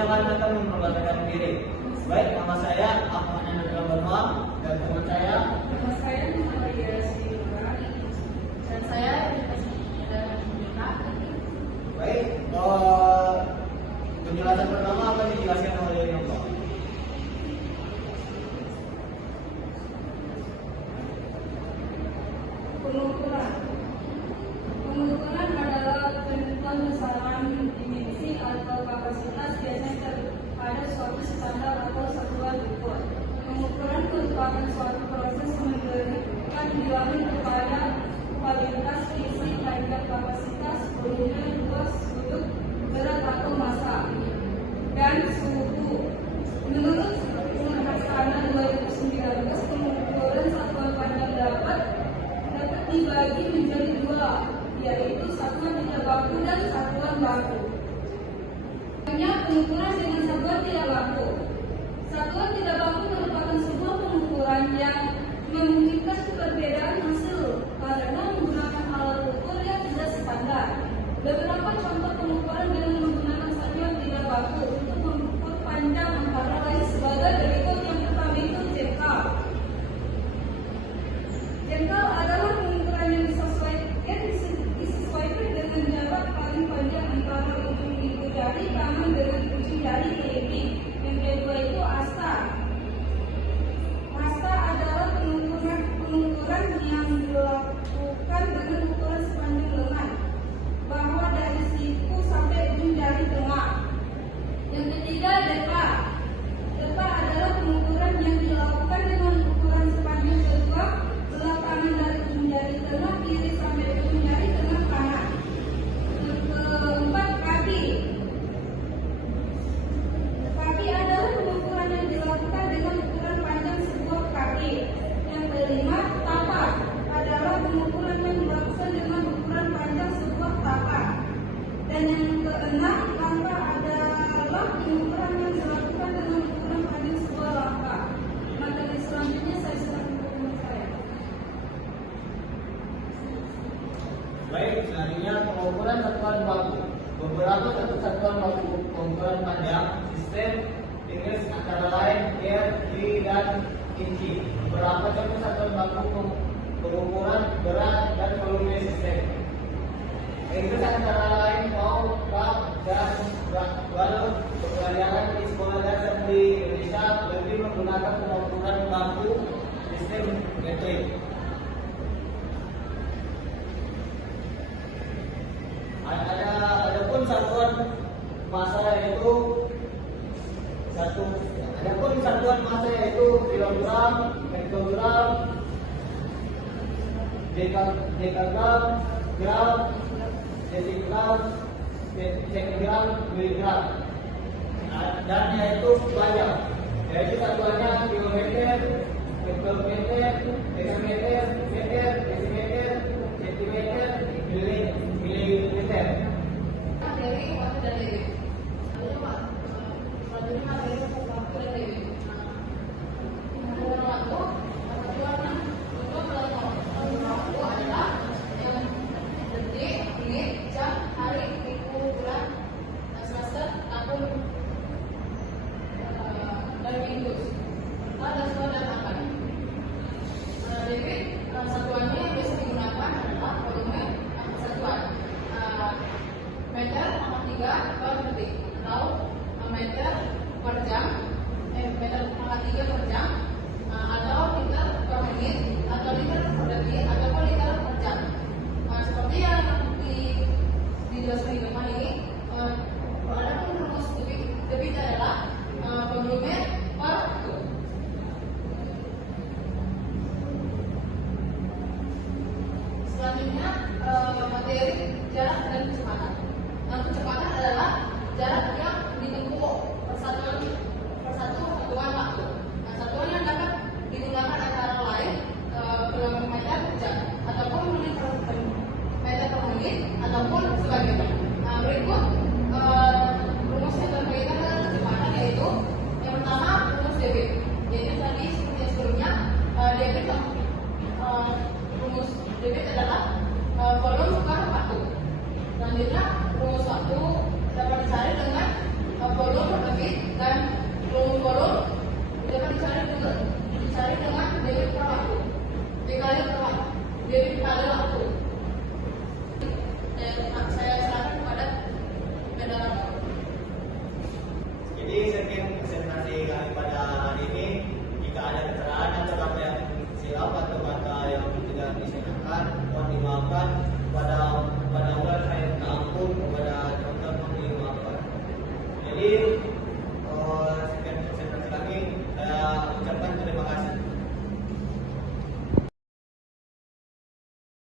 selanjutnya kami akan memperkenalkan diri. Baik, nama saya Ahmad Hendra Barma dan teman saya. Nama saya Maria Silva dan saya Baik, penjelasan pertama akan dijelaskan oleh Nova. Pengukuran adalah penentuan besaran dimensi atau kapasitas biasanya pada suatu standar atau satuan ukur. Pengukuran merupakan suatu proses memberikan nilai kepada kualitas isi baik kapasitas, volume, luas, sudut, berat atau massa, dan suhu. Menurut Hassana 2019, pengukuran satuan panjang dapat dibagi menjadi dua, yaitu satuan tidak baku dan satuan baku. Hanya pengukuran dengan satuan tidak baku. Satuan tidak baku merupakan sebuah pengukuran yang memungkinkan perbedaan hasil karena menggunakan alat ukur yang tidak standar. Beberapa contoh pengukuran dengan menggunakan satuan tidak baku untuk mengukur panjang antara lain sebagai berikut. Yang pertama itu jengkal. Jengkal adalah pengukuran yang disesuaikan dengan jarak paling panjang antara ujung ibu jari kanan dengan ujung jari kelingking. Yang kedua itu asta. Asta adalah pengukuran yang dilakukan dengan ukuran sepanjang lengan bahwa dari siku sampai ujung jari tengah. Yang ketiga deka. Deka adalah pengukuran yang dilakukan dengan ukuran sepanjang kedua belah kanan dari ujung jari tengah kiri sampai ujung jari tengah kanan. Yang keempat kaki. Kaki adalah pengukuran yang dilakukan dengan ukuran panjang sebuah kaki. Yang kelima tapak adalah pengukuran yang dilakukan dengan ukuran panjang sebuah tapak. Dan yang keenam langkah adalah pengukuran yang dilakukan dengan ukuran panjang sebuah langkah. Materi selanjutnya saya serahkan ke teman saya. Baik, selanjutnya pengukuran satuan baku. Beberapa satuan baku pengukuran panjang sistem Inggris antara lain air, D, dan inci. Beberapa contoh satuan baku pengukuran berat dan volume sistem Inggris antara lain mau, gram, dan walau pelajaran di sekolah dasar di Indonesia lebih menggunakan pengukuran baku sistem metrik. Adapun satuan massa yaitu kilogram, hektogram, dekagram, gram, desigram, centigram, miligram, dan yaitu banyak. Yaitu satuannya kilometer, hektometer, dekameter, meter, desimeter, sentimeter, milimeter. Satuannya yang biasa digunakan adalah volume satuan meter pangkat 3 per detik atau meter per jam, meter pangkat 3 per jam, atau liter per menit, atau liter per detik, ataupun liter per jam. Seperti yang dijelaskan di depan ini, ada rumus debit adalah volume per waktu. Selanjutnya materi jarak dan kecepatan. Kecepatan adalah jarak yang ditempuh per satuan waktu. Satuan yang dapat digunakan antara lain kilometer per jam, ataupun menit per meter per menit, ataupun sebagainya. Berikut rumus yang terkaitan dengan kecepatan, yaitu yang pertama rumus debit. Yaitu tadi seperti sebelumnya, debit rumus debit adalah volume per waktu. Selanjutnya rumus waktu dapat dicari dengan Apollo, David, dan Romolo dapat dicari dengan David Perahu. David adalah aku.